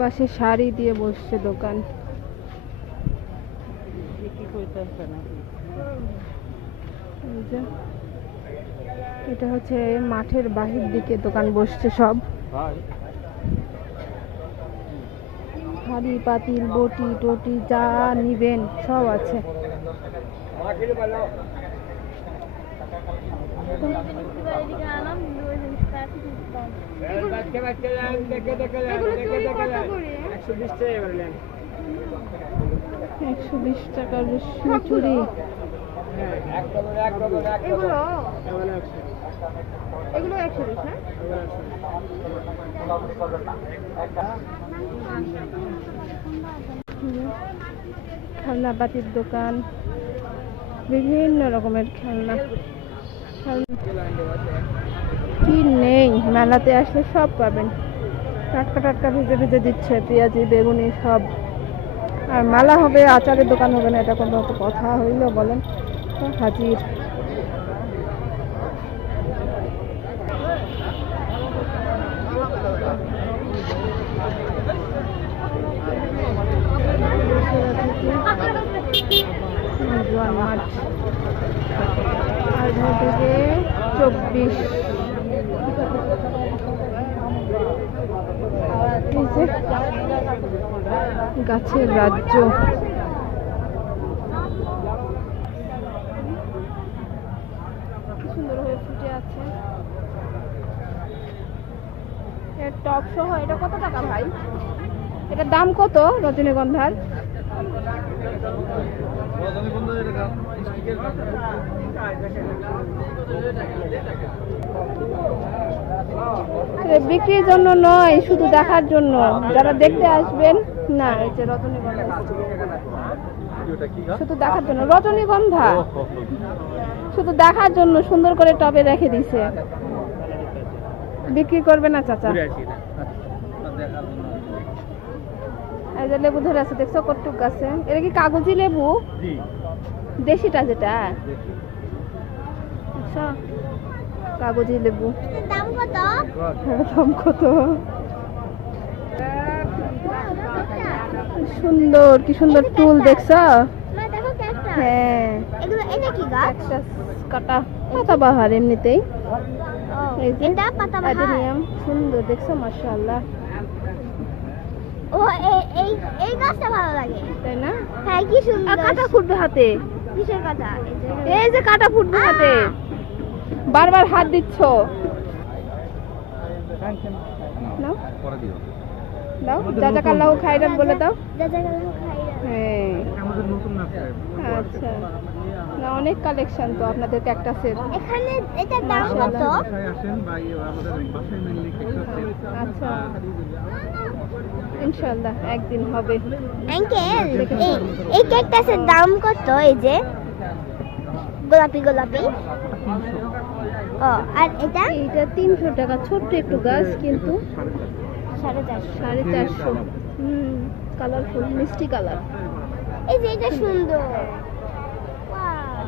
পাশে শাড়ি দিয়ে বসছে দোকান। এই যে, এটা হচ্ছে মাঠের বাহির দিকে দোকান বসছে সব। হাঁড়ি পাতিল বটি টটি যা নিবেন সব আছে। $120 চুড়ি। এগুলো 120 না? খেলনা পাতির দোকান, বিভিন্ন রকমের খেলনা। কি নেই মেলাতে আসলে সব পাবেন। টাটকা টাটকা ভেজে ভেজে দিচ্ছে, পেঁয়াজি বেগুনি সব। আর মেলা হবে, আচারের দোকান হবে না, এটা কোনো কথা হইলো বলেন? হাজির। মাঠ আর থেকে 24 গাছের রাজ্য। সুন্দর হয়ে ফুটে আছে। এর টপ সহ এটা কত টাকা ভাই? এটার দাম কত রজনীগন্ধার? বিক্রির জন্য নয়, শুধু দেখার জন্য, যারা দেখতে আসবেন। না, এই যে রজনীগন্ধা, শুধু দেখার জন্য। রজনীগন্ধা শুধু দেখার জন্য সুন্দর করে টবে রেখে দিছে। বিক্রি করবে না চাচা? এই যে লেবু ধরে আছে, দেখছো কটুক আছে? এটা কি কাগজি লেবু? দেশিটা যেটা? আচ্ছা, কাগজি লেবু। দাম কত? দাম কত? সুন্দর, কি সুন্দর টুল দেখছো? হ্যাঁ, কাটা পাতাবাহার এমনিতেই। সুন্দর দেখছো, মাশাআল্লাহ। ও এই গাছটা ভালো লাগে, তাই না? হ্যাঁ, কি সুন্দর। কাটা ফুটবে হাতে। কিসের কাটা? এই যে কাটা ফুটবে হাতে, বারবার হাত দিচ্ছ। নাও দাও, জাযাকাল্লাহু খাইরান বলে দাও। জাযাকাল্লাহু খাইরান। হ্যাঁ, আমাদের নতুন না। আচ্ছা, না অনেক কালেকশন তো আপনাদের ক্যাকটাসের এখানে। এটার দাম কত? আসেন ভাই, আমাদের বাসায় মেনলি ক্যাকটাসের। আচ্ছা, ইনশাআল্লাহ একদিন হবে। আঙ্কেল, এই ক্যাকটাসের দাম কত? এই যে গোলাপি গোলাপি। ও, আর এটা? এটা 300 টাকা, ছোট্ট একটু গাছ, কিন্তু 450। কালারফুল, মিষ্টি কালার। এই যে এটা সুন্দর। ওয়াও,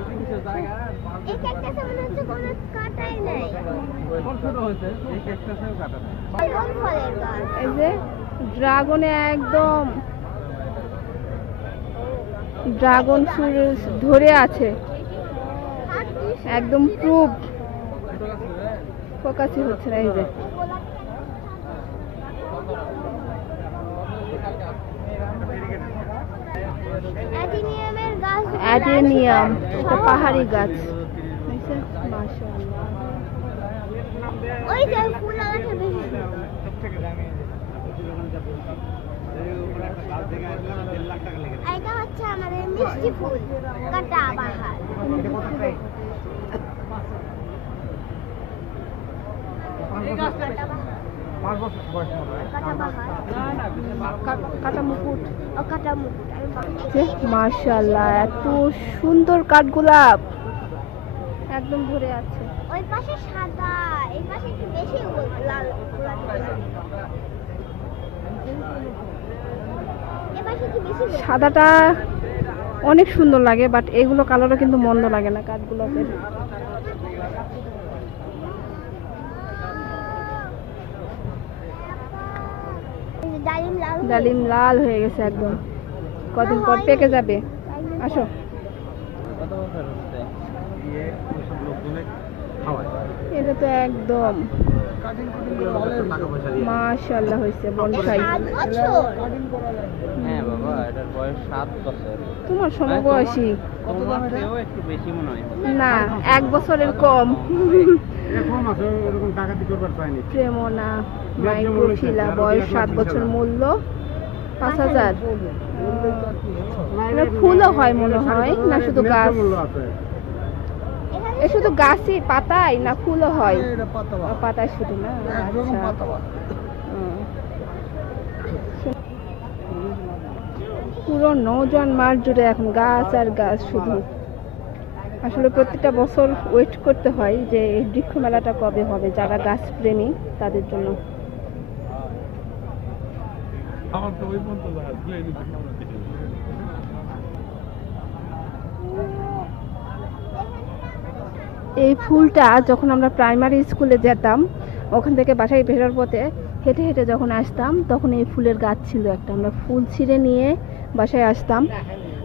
এই ক্যাকটাসে মনে হচ্ছে কোনো কাটাই নাই। এই ক্যাকটাসেও কাটা নেই। কোন ফলের গাছ? এই যে ড্রাগনে একদম ড্রাগন ফ্রুট ধরে আছে, একদম প্রুফ। ফোকাসই হচ্ছে না। এই যে অ্যাডিনিয়ামের গাছ। অ্যাডেনিয়াম, এটা পাহাড়ি গাছ। মাশাআল্লাহ, ওই যে ফুল আলাদা বেশি। এটা হচ্ছে আমাদের মিষ্টি ফুল, কাটা বাহার। কাটা মুকুট। কাটা মুকুট। মাশাআল্লাহ, এত সুন্দর কাঠগোলাপ, একদম ভরে আছে। ওই পাশে সাদা, এই পাশে একটু বেশি লাল গোলাপি। এই পাশে একটু বেশি সাদাটা অনেক সুন্দর লাগে, বাট এগুলো কালারও কিন্তু মন্দ লাগে না কাঠগোলাপের। ডালিম লাল হয়ে ডালিম লাল হয়ে গেছে একদম, কদিন পর পেকে যাবে। আসো। কত বছর হচ্ছে দিয়ে ওইসব লোকজনে খাওয়ায় এটা তো একদম টাকা পয়সা দিয়ে মাশাআল্লাহ হয়েছে বনসাই। 7 বছর। হ্যাঁ বাবা এটার বয়স 7 বছর। তোমার সমবয়সী তোমার চেয়েও একটু বেশি মনে হয়। না, 1 বছরের কম। এরকম আছে এরকম টাকা দিয়ে করবার পায়নি। প্রেমনা মাইক্রোফিলা, বয়স 7 বছর, মূল্য 5000। এটা ফুলও হয় মনে হয়, না শুধু গাছ? এ শুধু গাছই পাতায় না ফুলও হয়? পাতায় শুধু না, আচ্ছা। পুরো 9 মাস জুড়ে এখন গাছ আর গাছ শুধু। আসলে প্রত্যেকটা বছর ওয়েট করতে হয় যে এই বৃক্ষ মেলাটা কবে হবে, যারা গাছ প্রেমী তাদের জন্য। এই ফুলটা যখন আমরা প্রাইমারি স্কুলে যেতাম, ওখান থেকে বাসায় ফেরার পথে হেঁটে হেঁটে যখন আসতাম, তখন এই ফুলের গাছ ছিল একটা। আমরা ফুল ছিঁড়ে নিয়ে বাসায় আসতাম,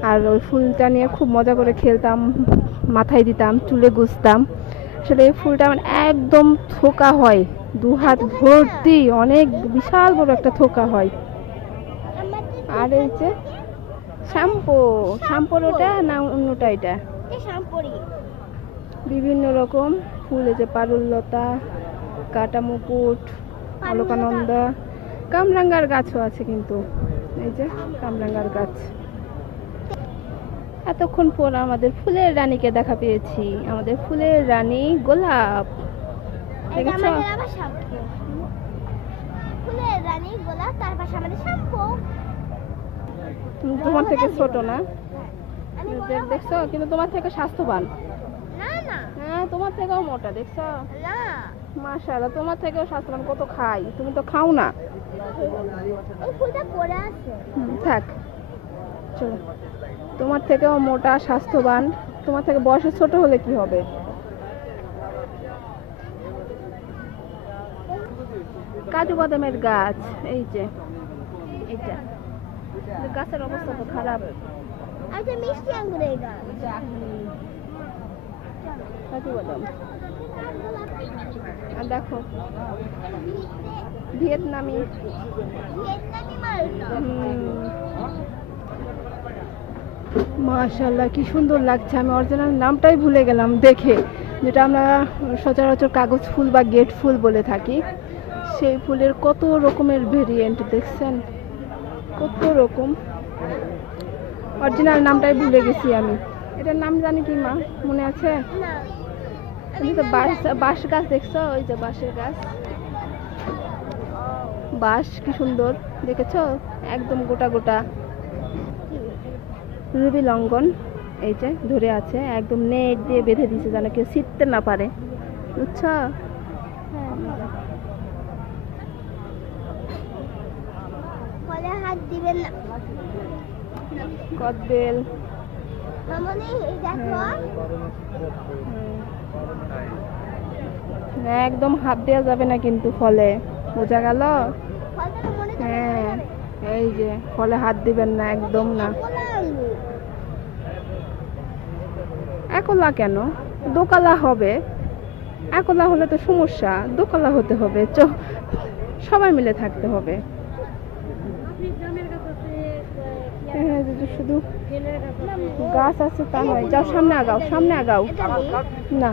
আর ওই ফুলটা নিয়ে খুব মজা করে খেলতাম, মাথায় দিতাম, চুলে গুছতাম। আসলে এই ফুলটা আমার একদম থোকা হয়, 2 হাত ভর্তি, অনেক বিশাল বড় একটা থোকা হয়। আর এই যে শ্যাম্পুর ওটা না অন্যটা? এটা এই শ্যাম্পুরি বিভিন্ন রকম ফুল, এই যে পারুললতা, কাটা মুকুট, অলকানন্দা, কামরাঙ্গার গাছও আছে কিন্তু। এই যে কামরাঙ্গার গাছ। এতক্ষণ পর আমাদের ফুলের রানীকে দেখা পেয়েছি, আমাদের ফুলের রানী গোলাপ। এটা দেখেছো? আমাদের আবার শ্যাম্পু। ফুলের রানী গোলাপ, তার পাশে আমাদের শ্যাম্পু। তোমার থেকে ছোট না? আমি বড় হব। দেখছো, কিন্তু তোমার থেকে স্বাস্থ্যবান। না না হ্যাঁ, তোমার থেকেও মোটা, দেখছো? না, মাশাআল্লাহ, তোমার থেকেও স্বাস্থ্যবান। কত খাই, তুমি তো খাও না। এই ফুলটা পড়ে আছে। থাক, চলো। তোমার থেকেও মোটা, স্বাস্থ্যবান। তোমার থেকে বয়সে ছোট হলে কি হবে? কাজু বাদামের গাছ, এই যে এটা। এই গাছের অবস্থা তো খারাপ। আর যে মিষ্টি আঙ্গুরের গাছ। কাজু বাদাম। আর দেখো ভিয়েতনামি ভিয়েতনামি মালটা। মাশাআল্লাহ, কি সুন্দর লাগছে। আমি অরিজিনাল নামটাই ভুলে গেলাম দেখে, যেটা আমরা সচরাচর কাগজ ফুল বা গেট ফুল বলে থাকি। সেই ফুলের কত রকমের ভেরিয়েন্ট দেখছেন, কত রকম। অরিজিনাল নামটাই ভুলে গেছি আমি। এটার নাম জানি কি মা, মনে আছে? না তুমি তো বাঁশ গাছ দেখছো, ওই যে বাঁশের গাছ, বাঁশ কি সুন্দর দেখেছো, একদম গোটা গোটা। রুবি লঙ্ঘন, এই যে ধরে আছে, একদম নেট দিয়ে বেঁধে দিয়েছে যেন কেউ ছিটতে না পারে, বুঝছো? ফলে হাত দিবেন না। কদবেল, মামনি এই দেখো, না, একদম হাত দেওয়া যাবে না কিন্তু ফলে, বোঝা গেল? ফলটা তো মনে করে হ্যাঁ, এই যে ফলে হাত দিবেন না, একদম না। কলা আঙ্গুর। একলা কেন, দোকালা হবে। একলা হলে তো সমস্যা, দোকালা হতে হবে, সবাই মিলে থাকতে হবে। হ্যাঁ, শুধু গাছ আছে তা নয়, যাও সামনে আগাও, সামনে আগাও। এটা নেই, না,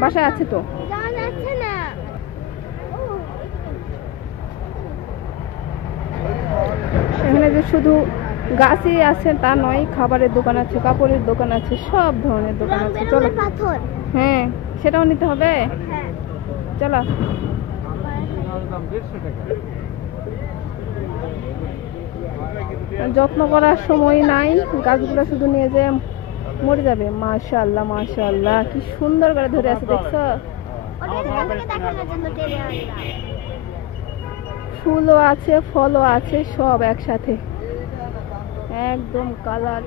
বাসায় আছে তো। যাওয়া যাচ্ছে না। এখানে যে শুধু গাছই আছে তা নয়, খাবারের দোকান আছে, কাপড়ের দোকান আছে, সব ধরনের দোকান রং আছে। চলো, বেরঙের পাথর। হ্যাঁ সেটাও নিতে হবে, হ্যাঁ চলো। দাম 150 টাকা। যত্ন করার সময় নাই, গাছগুলো শুধু নিয়ে যে মরে যাবে। মাশাআল্লাহ মাশাআল্লাহ, কি সুন্দর করে ধরে আছে, দেখছো? ওটা তোমাকে দেখানোর জন্য টেনে আনলাম। ফুলও আছে, ফলও আছে, সব একসাথে, একদম কালার,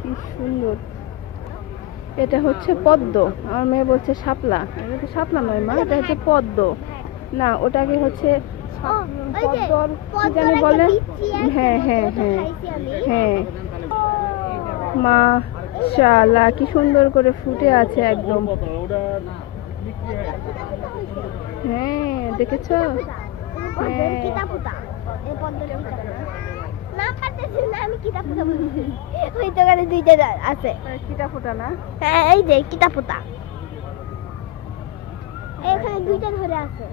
কি সুন্দর। এটা হচ্ছে পদ্ম, আমার মেয়ে বলছে শাপলা। এটা তো শাপলা নয় মা, এটা হচ্ছে পদ্ম। না ওটাকে হচ্ছে ও, ওই যে, পদ্মর কি পদ্মর জানি একটা বলে বিচি আছে, হ্যাঁ হ্যাঁ ওটা হ্যাঁ খাইছি আমি। হ্যাঁ মাশাআল্লাহ কি সুন্দর করে ফুটে আছে একদম হ্যাঁ দেখেছো হ্যাঁ। কিতাপুতা এই পদ্মের কিতাপুতা না পারতেছি না আমি কিতাপুতা বলছি ওই দোকানে দুইটা আছে কিটা ফোটা না হ্যাঁ এই যে কিতাপুতা এখানে দুইটা ধরে আছে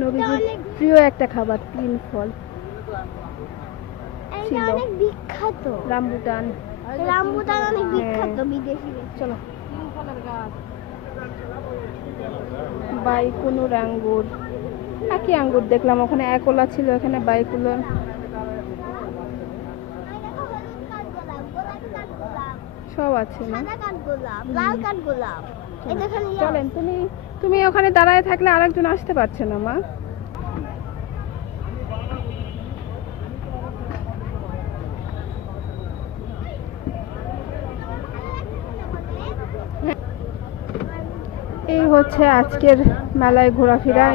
নবীজির অনেক- প্রিয় একটা খাবার তিন ফল এইটা ছিল। অনেক বিখ্যাত রামবুটান রামবুটান অনেক হ্যাঁ। বিখ্যাত বিদেশি চলো বাইকুনুর আঙ্গুর একই আঙ্গুর দেখলাম ওখানে একলা ছিল এখানে বাইকুনুর সব আছে না সাদা কাঠগোলাপ লাল কাঠগোলাপ এই দেখেন চলেন তুমি তুমি ওখানে দাঁড়ায় থাকলে আরেকজন আসতে পারছে না মা এই হচ্ছে আজকের মেলায় ঘোরাফেরা